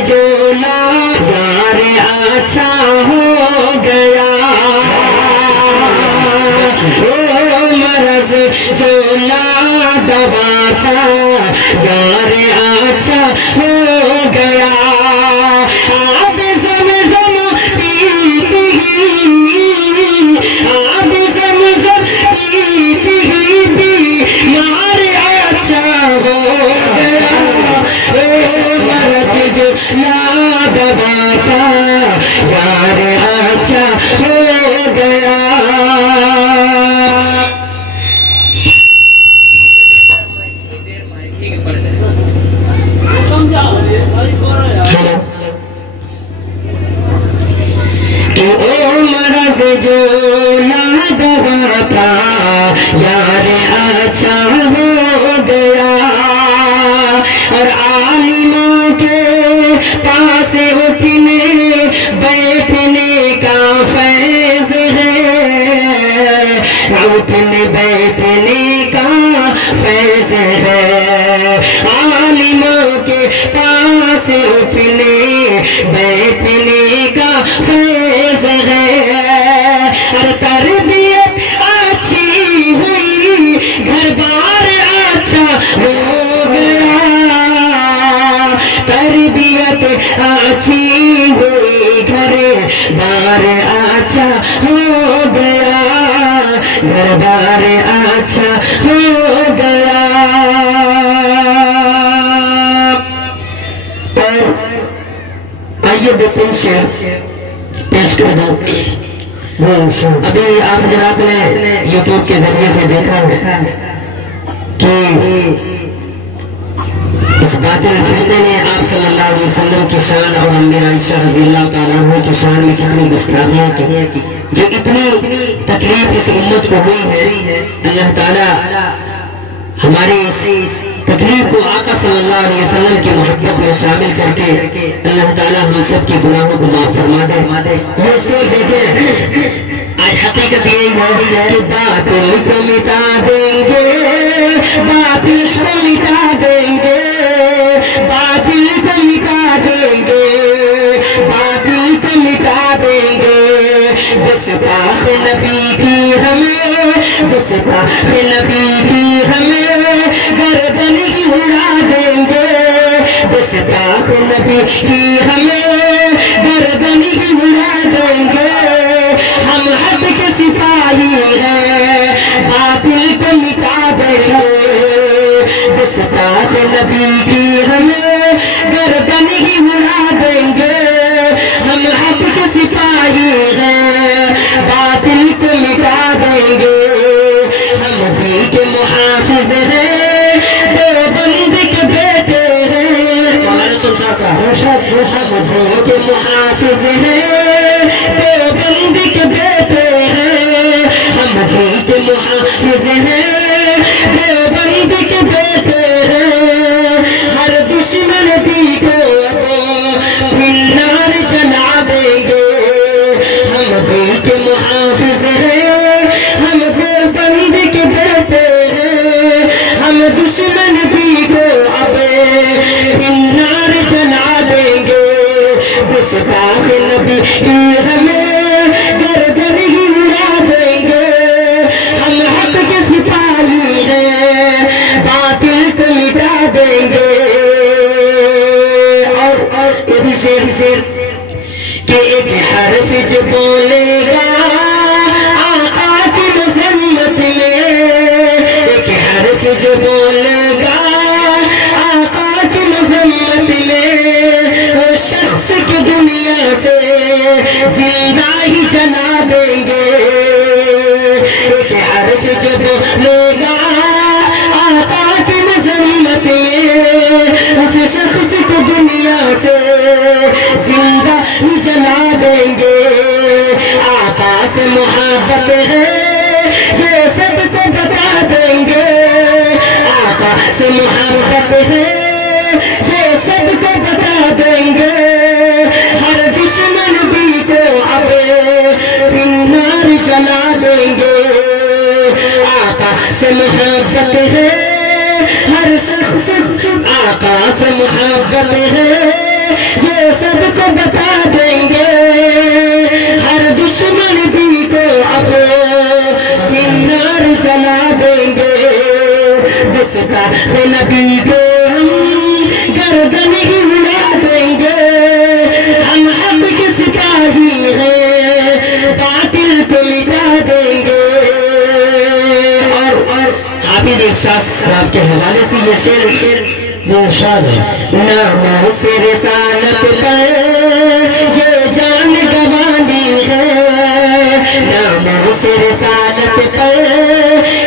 جو لا یار اچھا ہو گیا مرض جو لا دوا تھا یار اچھا ہو گیا آب زمزم پیتی آب زمزم پیتی بیمار اچھا ہو گیا مرض جو لا دوا تھا یار اچھا ہو گیا مرض جو لا دوا تھا یار اچھا ہو گیا اور عالموں کے پاس اٹھنے بیٹھنے کا فیض ہے اٹھنے بیٹھنے کا فیض ہے عالموں کے پاس اٹھنے بیٹھنے کا فیض ہے اور تربیت اچھی ہوئی گھر بار اچھا ہو گیا تربیت اچھی ہوئی گھر بار اچھا ہو گیا گھر بار اچھا ہو گیا آئیے دو تین شعر پیش کر دو ابھی آپ جناب نے یوٹیوب کے ذریعے سے دیکھا ہے کہ اس باطل فرقے نے آپ صلی اللہ علیہ وسلم کی شان اور ام عائشہ رضی اللہ تعالیٰ عنہ کی شان میں کتنی گستاخیاں کی جو اتنی تکلیف اس امت کو ہوئی ہے اللہ تعالیٰ ہماری اسی تکلیف کو آقا صلی اللہ علیہ وسلم کی محبت میں شامل کر کے اللہ تعالیٰ ہم سب کے گناہوں کو معاف فرما دے یہ شعر دیکھیں آج حقیقت یہی ہے کہ باطل کو مٹا دیں گے باطل کو مٹا دیں گے باطل کو مٹا دیں گے باطل کو مٹا دیں گے گستاخ نبی کی ہمیں گستاخ نبی کی ہمیں گردن ہی اڑا دیں گے گستاخ نبی کی ہمیں گردن ہی اڑا دیں گے ہم حق کے سپاہی ہیں باطل کو مٹا دیں گے گستاخ نبی کی ہمیں گردن ہی اڑا دیں گے ہم حق کے سپاہی ہیں باطل کو مٹا دیں گے ہم بھی کے محافظ ہیں دیوبند کے بیٹے ہیں ہم بھی کے محافظ ہیں دیوبند کے بیٹے ہیں ہم بھی کے محافظ ہیں دیوبند کے بیٹے ہیں ہر دشمن بھی کو نار جلا دیں گے ہم بھی کے محافظ ہیں ہم دیوبند کے بیٹے ہیں ہم دشمن بھی کو اب نار جلا دیں گے گستاخ نبی کی ہمیں گردن ہی اڑا دیں گے ہم حق کے سپاہی ہیں باطل کو مٹا دیں گے اور یہ بھی شعر کہ ایک حرف جو بولے گا آقا کی مذمت میں ایک حرف جو بولے گا آقا کی مذمت میں وہ شخص کی دنیا سے زندہ ہی جلا دیں گے ایک حرف جو بولے گا آقا کی مذمت میں اس شخص کو دنیا سے زندہ ہی جلا دیں گے آقا سے محبت ہے یہ سب کو بتا دیں گے آقا سے محبت ہے یہ سب کو بتا دیں گے ہر دشمن بھی کو اب نار جلا دیں گے آقا سے محبت ہے ہر شخص آقا سے محبت ہے یہ سب کو بتا دیں گے، ہر دشمن بھی کو اب کنار جلا دیں گے، گستاخ نبی کو ہم گردن ہی اڑا دیں گے، ہم حق کے سپاہی ہیں باطل کو مٹا دیں گے۔ اور حافظ ارشاد صاحب کے حوالے سے یہ شعر وہ ارشاد ہے، ناموں سے رسالت پر یہ جان گوانی ہے، ناموں سے رسالت پر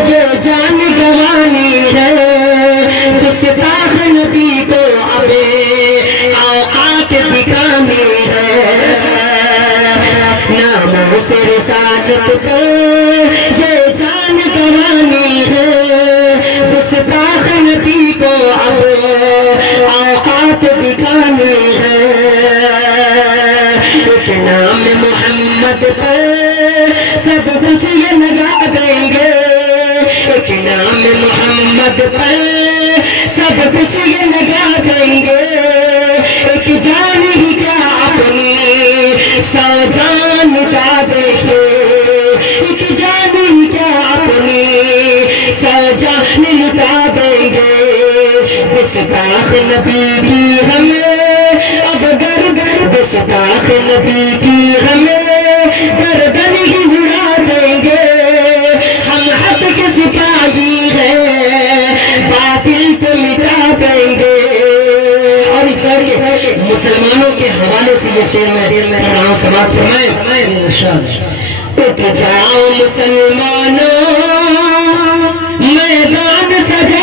یہ جان گوانی ہے، گستاخ نبی کو اب اوقات دکھانی ہے، ناموں سے رسالت پر یہ جان گوانی ہے، گستاخ نبی کو اب اوقات دکھانی ہے، ایک نام محمد پر سب کچھ یہ لگا دیں گے، ایک نام محمد پر سب کچھ یہ لگا دیں گے، ایک جان ہی کیا اپنی 100 جان مٹا دیں گے، ایک جان ہی کیا اپنی 100 جان مٹا دیں گے، گستاخ نبی کی ہمیں اب گستاخ نبی کی ہمیں گردن ہی اڑا دیں گے، ہم حق کے سپاہی ہیں باطل کو مٹا دیں گے۔ اور اس طرح کے مسلمانوں کے حوالے سے یہ شعر میں پڑھ رہا ہوں، سماعت فرمائیں۔ اٹھ جاؤ مسلمانوں میدان سجا